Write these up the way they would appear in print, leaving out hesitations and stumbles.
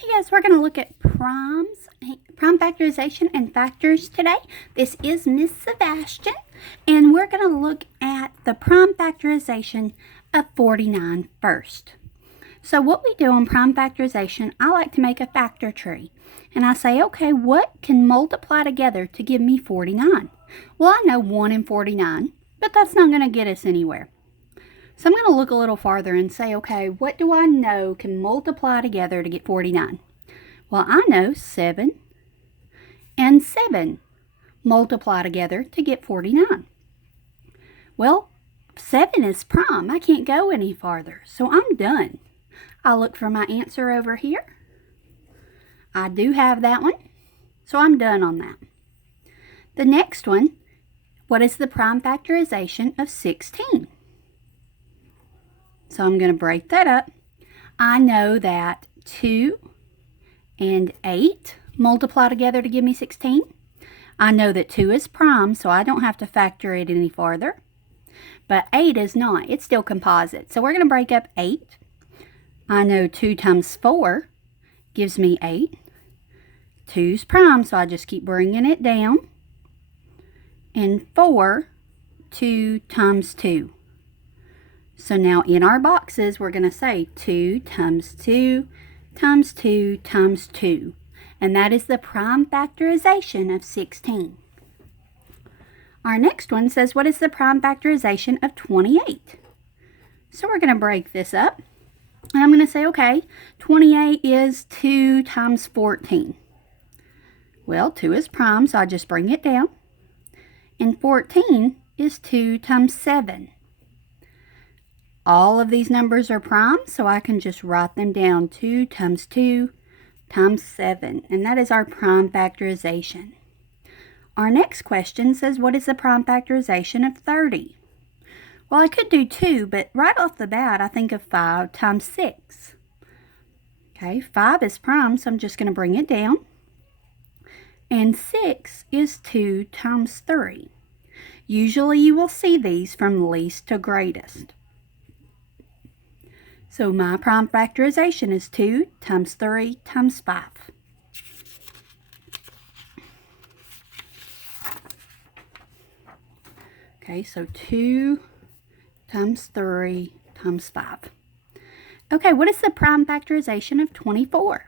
Hey guys, we're going to look at prime factorization and factors today. This is Miss Sebastian, and we're going to look at the prime factorization of 49 first. So what we do on prime factorization, I like to make a factor tree. And I say, okay, what can multiply together to give me 49? Well, I know 1 and 49, but that's not going to get us anywhere. So I'm going to look a little farther and say, okay, what do I know can multiply together to get 49? Well, I know 7 and 7 multiply together to get 49. Well, 7 is prime. I can't go any farther, so I'm done. I'll look for my answer over here. I do have that one, so I'm done on that. The next one, what is the prime factorization of 16? So I'm going to break that up. I know that 2 and 8 multiply together to give me 16. I know that 2 is prime, so I don't have to factor it any farther. But 8 is not. It's still composite. So we're going to break up 8. I know 2 times 4 gives me 8. 2's prime, so I just keep bringing it down. And 4, 2 times 2. So now in our boxes, we're going to say 2 times 2 times 2 times 2. And that is the prime factorization of 16. Our next one says, what is the prime factorization of 28? So we're going to break this up. And I'm going to say, okay, 28 is 2 times 14. Well, 2 is prime, so I just bring it down. And 14 is 2 times 7. All of these numbers are prime, so I can just write them down. 2 times 2 times 7. And that is our prime factorization. Our next question says, what is the prime factorization of 30? Well, I could do 2, but right off the bat, I think of 5 times 6. Okay, 5 is prime, so I'm just going to bring it down. And 6 is 2 times 3. Usually you will see these from least to greatest. So my prime factorization is 2 times 3 times 5. Okay, so 2 times 3 times 5. Okay, what is the prime factorization of 24?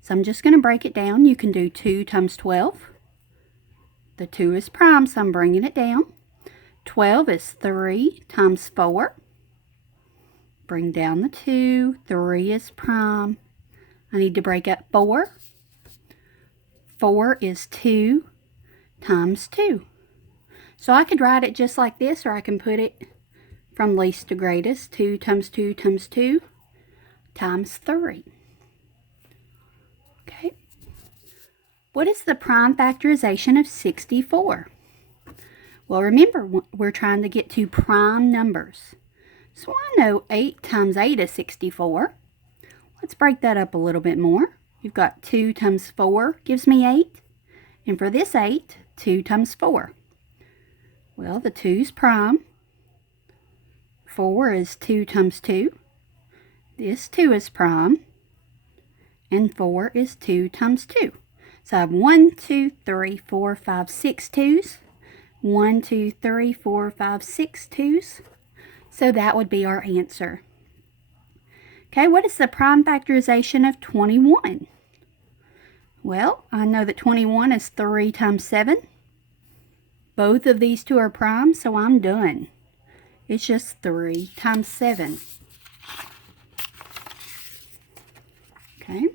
So I'm just going to break it down. You can do 2 times 12. The 2 is prime, so I'm bringing it down. 12 is 3 times 4. Bring down the 2. 3 is prime. I need to break up 4. 4 is 2 times 2. So I could write it just like this, or I can put it from least to greatest. 2 times 2 times 2 times 3. Okay. What is the prime factorization of 64? Well, remember, we're trying to get to prime numbers. So I know 8 times 8 is 64. Let's break that up a little bit more. You've got 2 times 4 gives me 8. And for this 8, 2 times 4. Well, the 2's prime. 4 is 2 times 2. This 2 is prime. And 4 is 2 times 2. So I have 1, 2, 3, 4, 5, 6 2's. 1, 2, 3, 4, 5, 6 2's. So that would be our answer. Okay, what is the prime factorization of 21? Well, I know that 21 is 3 times 7. Both of these two are prime, so I'm done. It's just 3 times 7. Okay,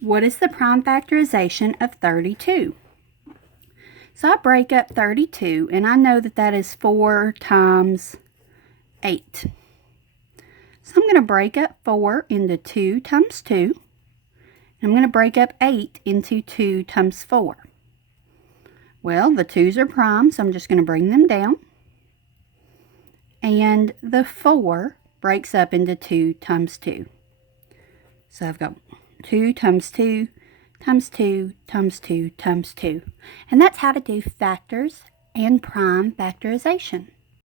what is the prime factorization of 32? So I break up 32, and I know that that is 4 times 8. So I'm going to break up 4 into 2 times 2. And I'm going to break up 8 into 2 times 4. Well, the 2's are prime, so I'm just going to bring them down. And the 4 breaks up into 2 times 2. So I've got 2 times 2 times 2 times 2 times 2. And that's how to do factors and prime factorization.